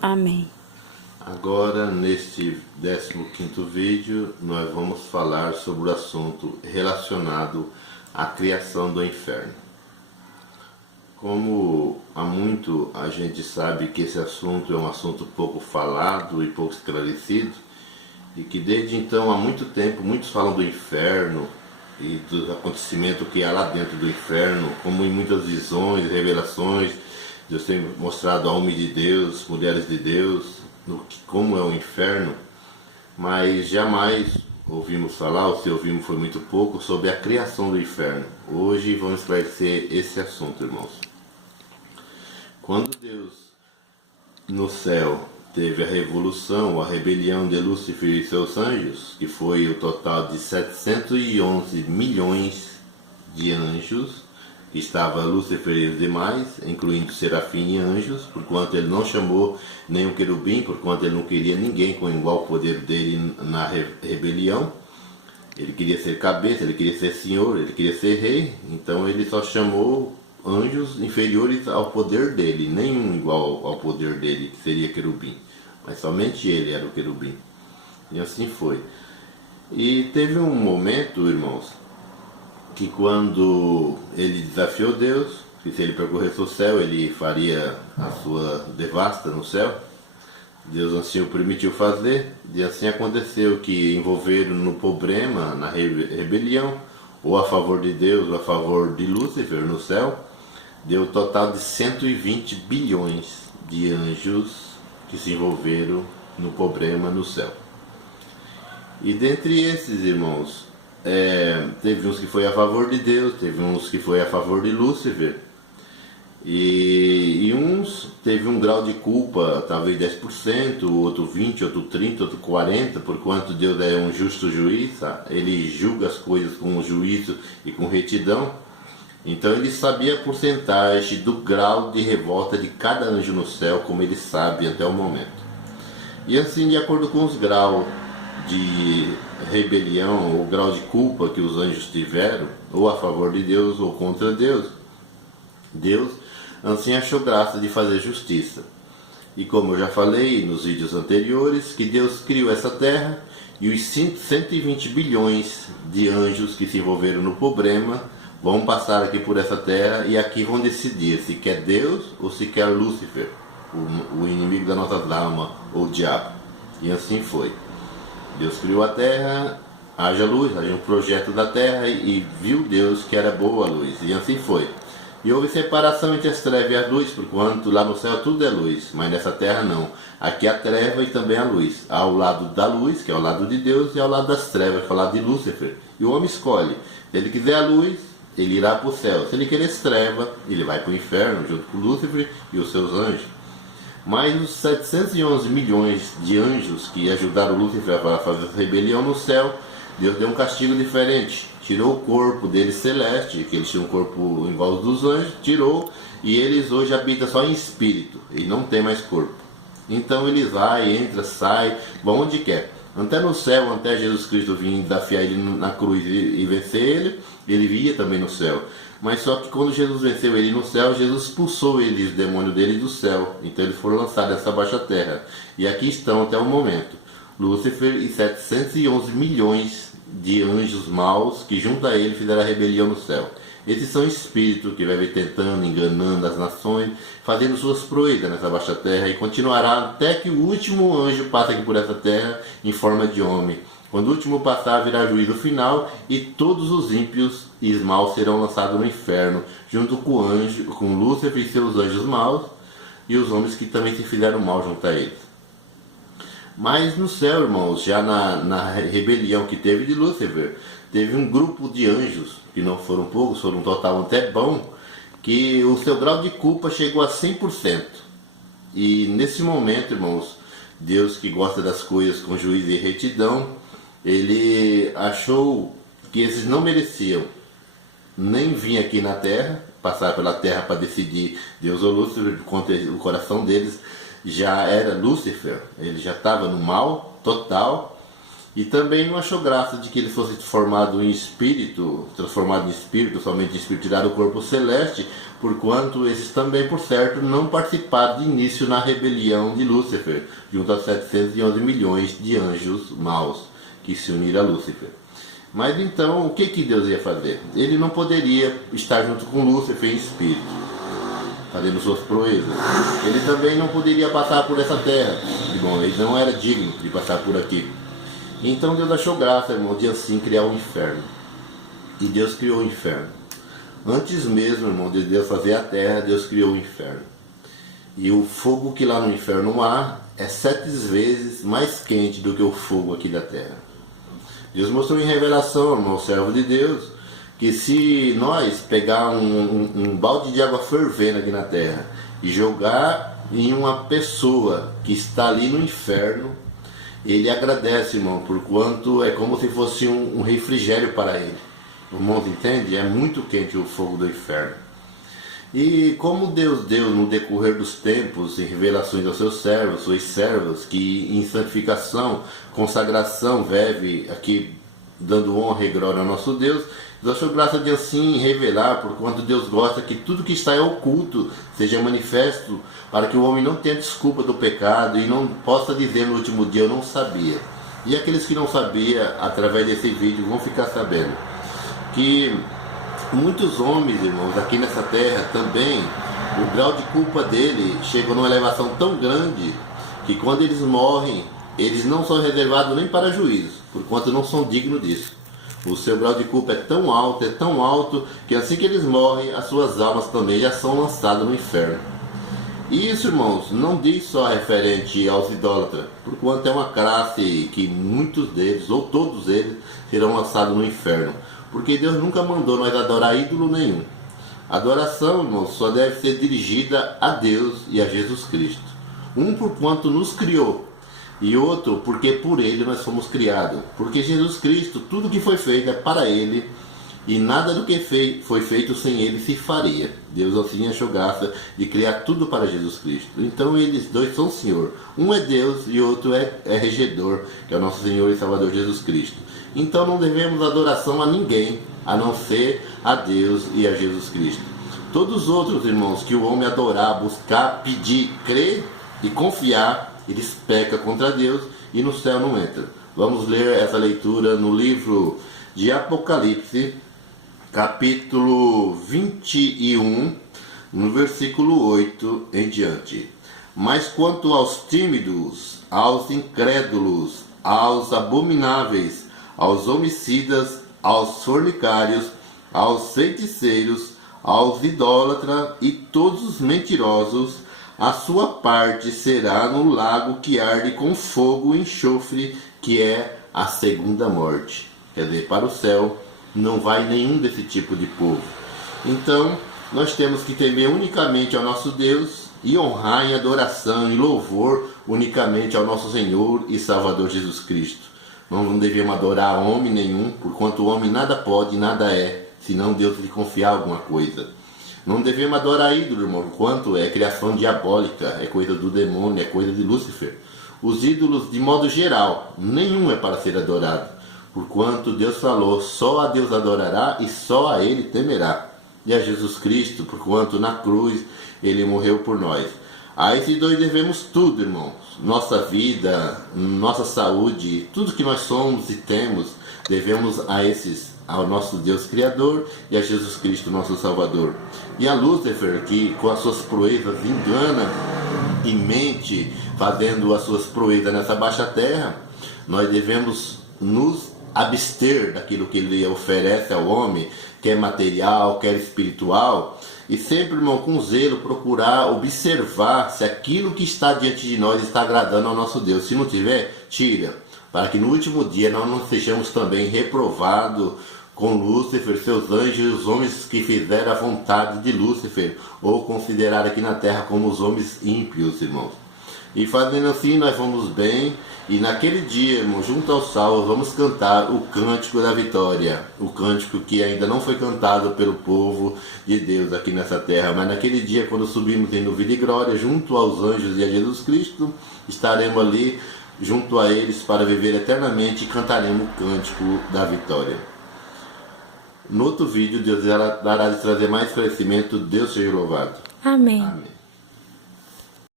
Amém. Agora, neste 15º vídeo, nós vamos falar sobre o assunto relacionado à criação do inferno. Como há muito a gente sabe que esse assunto é um assunto pouco falado e pouco esclarecido, e que desde então, há muito tempo, muitos falam do inferno e do acontecimento que há lá dentro do inferno, como em muitas visões, revelações, Deus tem mostrado a homens de Deus, mulheres de Deus, como é o inferno, mas jamais ouvimos falar, ou se ouvimos foi muito pouco, sobre a criação do inferno. Hoje vamos esclarecer esse assunto, irmãos. Quando Deus no céu teve a revolução, a rebelião de Lúcifer e seus anjos, que foi o total de 711 milhões de anjos, que estava Lúcifer e os demais, incluindo serafim e anjos, porquanto ele não chamou nenhum querubim, porquanto ele não queria ninguém com igual poder dele na rebelião. Ele queria ser cabeça, ele queria ser senhor, ele queria ser rei, então ele só chamou anjos inferiores ao poder dele, nenhum igual ao poder dele, que seria querubim, mas somente ele era o querubim. E assim foi. E teve um momento, irmãos, que quando ele desafiou Deus, que se ele percorresse o céu, ele faria a sua devasta no céu, Deus assim o permitiu fazer, e assim aconteceu que envolveram no problema, na rebelião, ou a favor de Deus, ou a favor de Lúcifer no céu, deu um total de 120 bilhões de anjos que se envolveram no problema no céu. E dentre esses, irmãos, teve uns que foi a favor de Deus, teve uns que foi a favor de Lúcifer, e uns teve um grau de culpa, talvez 10%, outro 20%, outro 30%, outro 40%, porquanto Deus é um justo juiz, ele julga as coisas com juízo e com retidão. Então ele sabia a porcentagem do grau de revolta de cada anjo no céu, como ele sabe até o momento. E assim, de acordo com os graus de rebelião, ou grau de culpa que os anjos tiveram, ou a favor de Deus ou contra Deus, Deus assim achou graça de fazer justiça. E como eu já falei nos vídeos anteriores, que Deus criou essa terra e os 120 bilhões de anjos que se envolveram no problema vão passar aqui por essa terra e aqui vão decidir se quer Deus ou se quer Lúcifer, o inimigo da nossa alma, ou o diabo. E assim foi. Deus criou a terra, haja luz, haja um projeto da terra, e viu Deus que era boa a luz, e assim foi. E houve separação entre as trevas e a luz, porquanto lá no céu tudo é luz, mas nessa terra não. Aqui há treva e também a luz. Há o lado da luz, que é o lado de Deus, e ao lado das trevas, que é o lado de Lúcifer. E o homem escolhe. Se ele quiser a luz, ele irá para o céu. Se ele querer as trevas, ele vai para o inferno, junto com Lúcifer e os seus anjos. Mas os 711 milhões de anjos que ajudaram Lúcifer a fazer a rebelião no céu, Deus deu um castigo diferente. Tirou o corpo deles celeste, que eles tinham um corpo em volta dos anjos, tirou, e eles hoje habitam só em espírito, e não tem mais corpo. Então eles vai, entra, sai, vão onde quer. Até no céu, até Jesus Cristo vir desafiar ele na cruz e vencer ele via também no céu. Mas só que quando Jesus venceu ele no céu, Jesus expulsou ele, os demônios dele, do céu. Então eles foram lançados nessa baixa terra. E aqui estão até o momento. Lúcifer e 711 milhões de anjos maus que junto a ele fizeram a rebelião no céu. Esses são espíritos que vai vir tentando, enganando as nações, fazendo suas proezas nessa baixa terra, e continuará até que o último anjo passe aqui por essa terra em forma de homem. Quando o último passar, virá juízo final, e todos os ímpios e maus serão lançados no inferno, junto com Lúcifer e seus anjos maus, e os homens que também se fizeram mal junto a eles. Mas no céu, irmãos, já na rebelião que teve de Lúcifer, teve um grupo de anjos, que não foram poucos, foram um total até bom, que o seu grau de culpa chegou a 100%. E nesse momento, irmãos, Deus, que gosta das coisas com juízo e retidão, ele achou que esses não mereciam nem vir aqui na terra, passar pela terra para decidir Deus ou Lúcifer, contra o coração deles já era Lúcifer, ele já estava no mal total, E também não achou graça de que ele fosse formado em espírito, transformado em espírito, somente em espírito, tirado do corpo celeste, porquanto esses também, por certo, não participaram de início na rebelião de Lúcifer, junto a 711 milhões de anjos maus que se uniram a Lúcifer. Mas então, o que Deus ia fazer? Ele não poderia estar junto com Lúcifer em espírito, fazendo suas proezas. Ele também não poderia passar por essa terra. Bom, ele não era digno de passar por aqui. Então Deus achou graça, irmão, de assim criar o inferno. E Deus criou o inferno. Antes mesmo, irmão, de Deus fazer a terra, Deus criou o inferno. E o fogo que lá no inferno há é 7 vezes mais quente do que o fogo aqui da terra. Deus mostrou em revelação, irmão, servo de Deus, que se nós pegar um balde de água fervendo aqui na terra e jogar em uma pessoa que está ali no inferno, ele agradece, irmão, porquanto é como se fosse um refrigério para ele. O irmão entende? É muito quente o fogo do inferno. E como Deus deu no decorrer dos tempos, em revelações aos seus servos, suas servas, que em santificação, consagração, vive aqui dando honra e glória ao nosso Deus, Deus achou graça de assim revelar, porquanto Deus gosta que tudo que está oculto seja manifesto, para que o homem não tenha desculpa do pecado e não possa dizer no último dia, eu não sabia. E aqueles que não sabiam, através desse vídeo, vão ficar sabendo que muitos homens, irmãos, aqui nessa terra também, o grau de culpa dele chega numa elevação tão grande que quando eles morrem, eles não são reservados nem para juízo, porquanto não são dignos disso. O seu grau de culpa é tão alto, que assim que eles morrem, as suas almas também já são lançadas no inferno. E isso, irmãos, não diz só referente aos idólatras, porquanto é uma classe que muitos deles, ou todos eles, serão lançados no inferno. Porque Deus nunca mandou nós adorar ídolo nenhum. A adoração, irmãos, só deve ser dirigida a Deus e a Jesus Cristo. Um por quanto nos criou, e outro porque por Ele nós fomos criados. Porque Jesus Cristo, tudo que foi feito é para Ele, e nada do que foi feito sem Ele se faria. Deus assim achou graça de criar tudo para Jesus Cristo. Então eles dois são Senhor. Um é Deus e outro é regedor, que é o nosso Senhor e Salvador Jesus Cristo. Então não devemos adoração a ninguém, a não ser a Deus e a Jesus Cristo. Todos os outros, irmãos, que o homem adorar, buscar, pedir, crer e confiar, eles pecam contra Deus e no céu não entra. Vamos ler essa leitura no livro de Apocalipse, capítulo 21, no versículo 8 em diante. Mas quanto aos tímidos, aos incrédulos, aos abomináveis, aos homicidas, aos fornicários, aos feiticeiros, aos idólatras e todos os mentirosos, a sua parte será no lago que arde com fogo e enxofre, que é a segunda morte. Quer dizer, para o céu não vai nenhum desse tipo de povo. Então, nós temos que temer unicamente ao nosso Deus e honrar em adoração e louvor unicamente ao nosso Senhor e Salvador Jesus Cristo. Não devemos adorar homem nenhum, porquanto o homem nada pode e nada é, senão Deus lhe confiar alguma coisa. Não devemos adorar ídolo, irmão, porquanto é criação diabólica, é coisa do demônio, é coisa de Lúcifer. Os ídolos, de modo geral, nenhum é para ser adorado, porquanto Deus falou, só a Deus adorará e só a Ele temerá. E a Jesus Cristo, porquanto na cruz Ele morreu por nós. A esses dois devemos tudo, irmãos. Nossa vida, nossa saúde, tudo que nós somos e temos, devemos a esses, ao nosso Deus Criador e a Jesus Cristo, nosso Salvador. E a Lúcifer, que com as suas proezas engana e mente, fazendo as suas proezas nessa baixa terra, nós devemos nos abster daquilo que ele oferece ao homem, quer material, quer espiritual, e sempre, irmão, com zelo, procurar observar se aquilo que está diante de nós está agradando ao nosso Deus. Se não tiver, tira, para que no último dia nós não sejamos também reprovados com Lúcifer, seus anjos e os homens que fizeram a vontade de Lúcifer, ou considerar aqui na terra como os homens ímpios, irmãos. E fazendo assim nós vamos bem, e naquele dia, irmão, junto aos salvos, vamos cantar o cântico da vitória, o cântico que ainda não foi cantado pelo povo de Deus aqui nessa terra, mas naquele dia, quando subimos em nuvem de glória, junto aos anjos e a Jesus Cristo, estaremos ali junto a eles para viver eternamente, e cantaremos o cântico da vitória. No outro vídeo, Deus dará de trazer mais esclarecimento. Deus seja louvado. Amém. Amém.